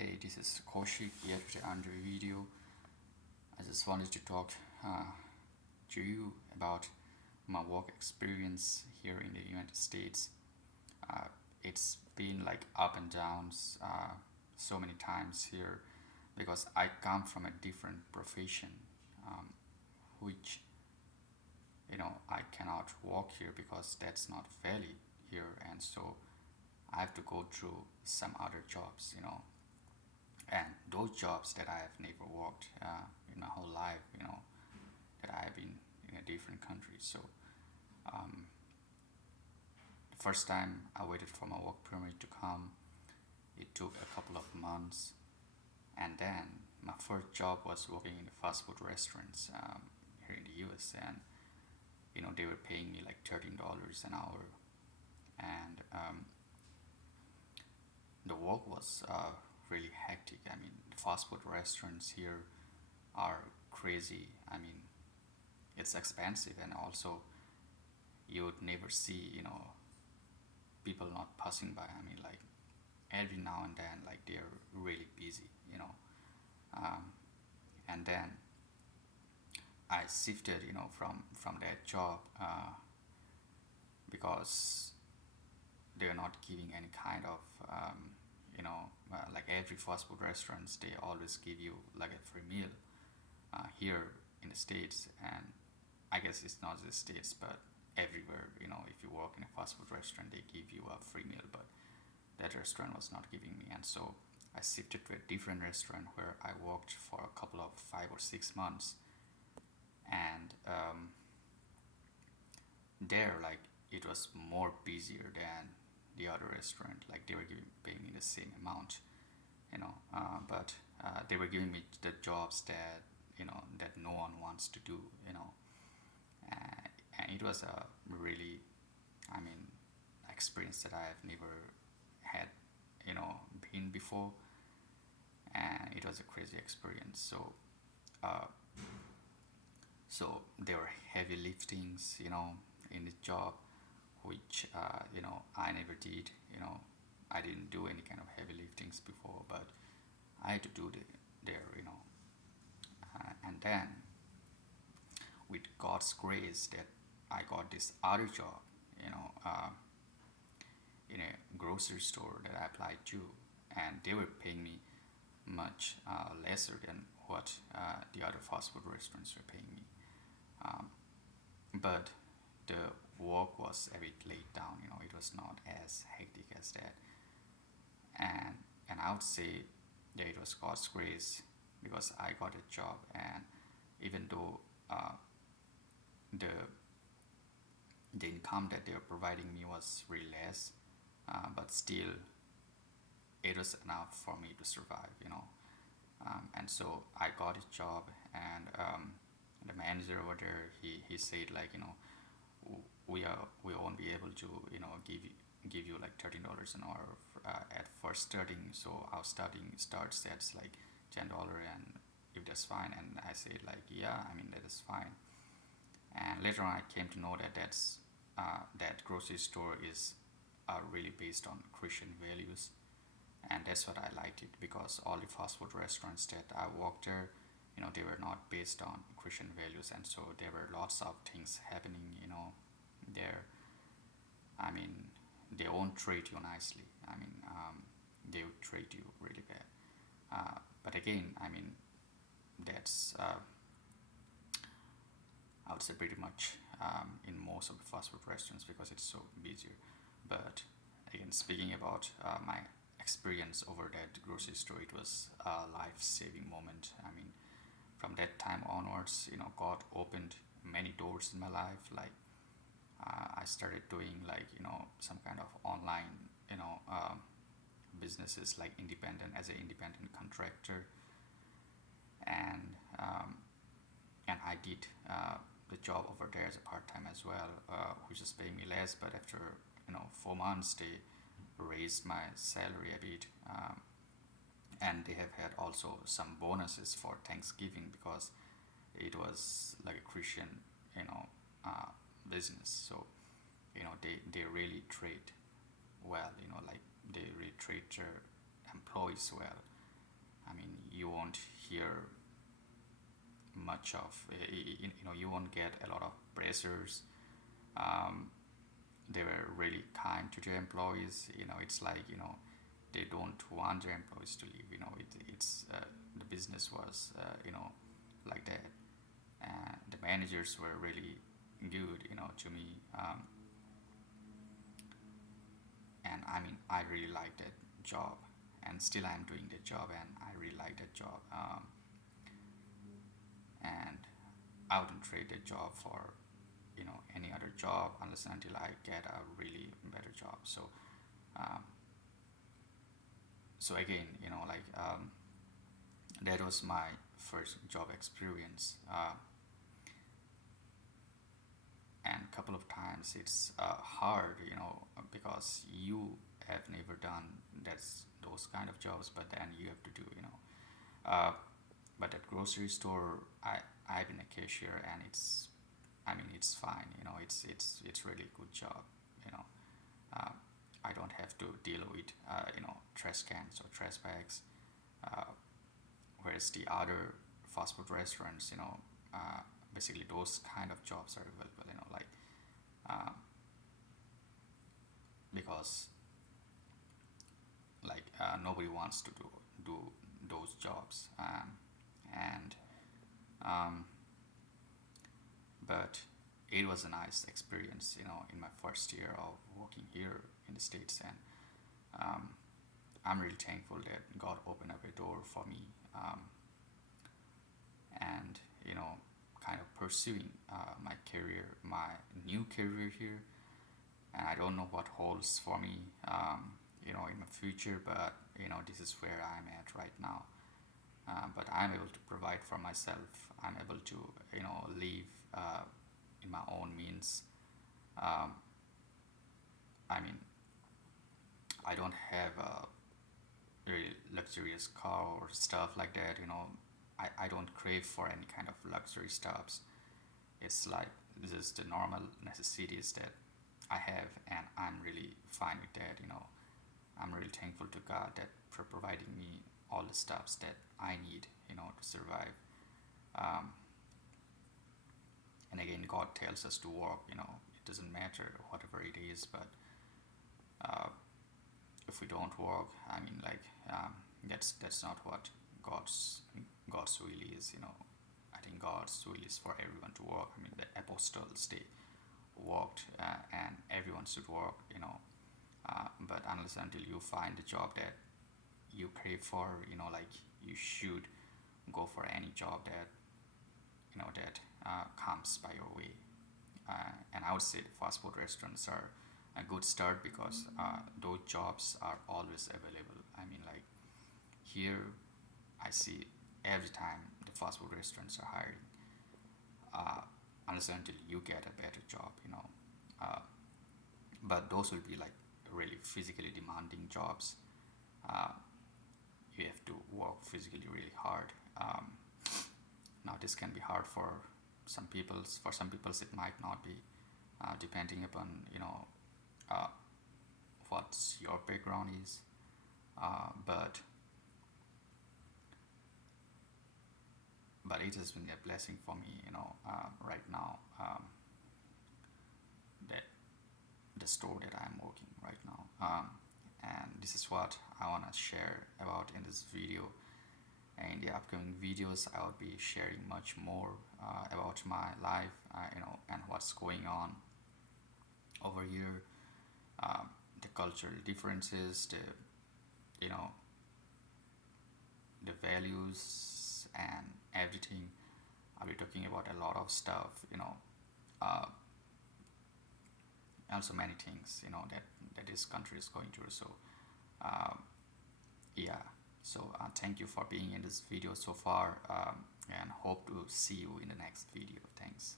Hey, this is Kaushik here with another video. I just wanted to talk to you about my work experience here in the United States. Uh, it's been like up and downs so many times here because I come from a different profession, um, which I cannot work here because that's not valid here, and so I have to go through some other jobs. And those jobs that I have never worked in my whole life, that I have been in a different country. So um, the first time I waited for my work permit to come, it took a couple of months, and then my first job was working in the fast food restaurants here in the U.S. and they were paying me like $13 an hour, and the work was really hectic. I mean, the fast food restaurants here are crazy. I mean, it's expensive, and also you would never see people not passing by. I mean, like every now and then, like they're really busy. um, and then I shifted from that job because they're not giving any kind of like every fast food restaurants, they always give you like a free meal here in the States. And I guess it's not the States, but everywhere, if you work in a fast food restaurant, they give you a free meal. But that restaurant was not giving me, and so I shifted to a different restaurant where I worked for a couple of 5 or 6 months. And there, like, it was more busier than the other restaurant. Like, they were paying me the same amount, but they were giving me the jobs that no one wants to do. uh, and it was a really, I mean, experience that I have never had, been before, and it was a crazy experience. Uh, so there were heavy liftings, in the job, which I never did. I didn't do any kind of heavy liftings before, but I had to do there. And then with God's grace, that I got this other job, you know, uh, in a grocery store that I applied to, and they were paying me much lesser than what the other fast food restaurants were paying me. Um, but the work was a bit laid down. It was not as hectic as that, and I would say that it was God's grace because I got a job, and even though the the income that they were providing me was really less, but still it was enough for me to survive. And so I got a job, and the manager over there, he said, like, we won't be able to give you like $13 an hour at first starting. So our starting starts at like $10, and if that's fine. And I said, like, yeah, I mean, that is fine. And later on I came to know that that grocery store is really based on Christian values, and that's what I liked it, because all the fast food restaurants that I worked there, they were not based on Christian values, and so there were lots of things happening, there. I mean, they won't treat you nicely. I mean, they would treat you really bad. But again, I mean, that's I would say pretty much in most of the fast food restaurants because it's so busier. But again, speaking about my experience over that grocery store, it was a life-saving moment. I mean, from that time onwards, God opened many doors in my life. Like, I started doing, like, some kind of online, businesses, like independent, as an independent contractor. And I did the job over there as a part time as well, which is paying me less. But after 4 months, they raised my salary a bit, and they have had also some bonuses for Thanksgiving because it was like a Christian, you know, business. So they really treat well. Like they really treat their employees well. I mean, you won't hear much of, you won't get a lot of pressures. um, they were really kind to their employees. It's like, they don't want their employees to leave. It's the business was, like that. And the managers were really good, to me. And I mean, I really liked that job, and still I'm doing that job, and I really like that job. And I wouldn't trade that job for, any other job unless and until I get a really better job. Um, so again, like, that was my first job experience. And a couple of times it's hard, because you have never done those kind of jobs, but then you have to do, uh, but at grocery store, I've been a cashier, and I mean, it's fine. It's really good job. You know, uh, I don't have to deal with, trash cans or trash bags. Uh, Whereas the other fast food restaurants, basically those kind of jobs are available. Like, uh, because, like, nobody wants to do those jobs. And um, But it was a nice experience, in my first year of working here in the States. And um, I'm really thankful that God opened up a door for me, and, kind of pursuing my career, my new career here. And I don't know what holds for me, in the future, but, this is where I'm at right now. But I'm able to provide for myself. I'm able to, live in my own means. Um, I mean, I don't have a really luxurious car or stuff like that. I don't crave for any kind of luxury stuffs. It's like just the normal necessities that I have, and I'm really fine with that. I'm really thankful to God that for providing me all the stuffs that I need, to survive. Um, and again, God tells us to work. It doesn't matter whatever it is, but uh, if we don't work, I mean, like, that's not what God's God's will is. I think God's will is for everyone to work. I mean, the apostles, they worked, and everyone should work. But unless until you find a job that you crave for, like, you should go for any job that comes by your way. And I would say the fast food restaurants are a good start, because those jobs are always available. I mean, like, here I see every time the fast food restaurants are hiring, uh, unless until you get a better job. Uh, but those will be like really physically demanding jobs. Uh, you have to work physically really hard. Now this can be hard for some people's. For some people's, it might not be, depending upon, uh, what your background is. But it has been a blessing for me, right now, that the store that I'm working right now. And this is what I want to share about in this video. And in the upcoming videos, I'll be sharing much more about my life, and what's going on over here, the cultural differences, you know, the values and everything. I'll be talking about a lot of stuff, uh, also many things, that this country is going through. So, um, yeah. So, thank you for being in this video so far, and hope to see you in the next video. Thanks.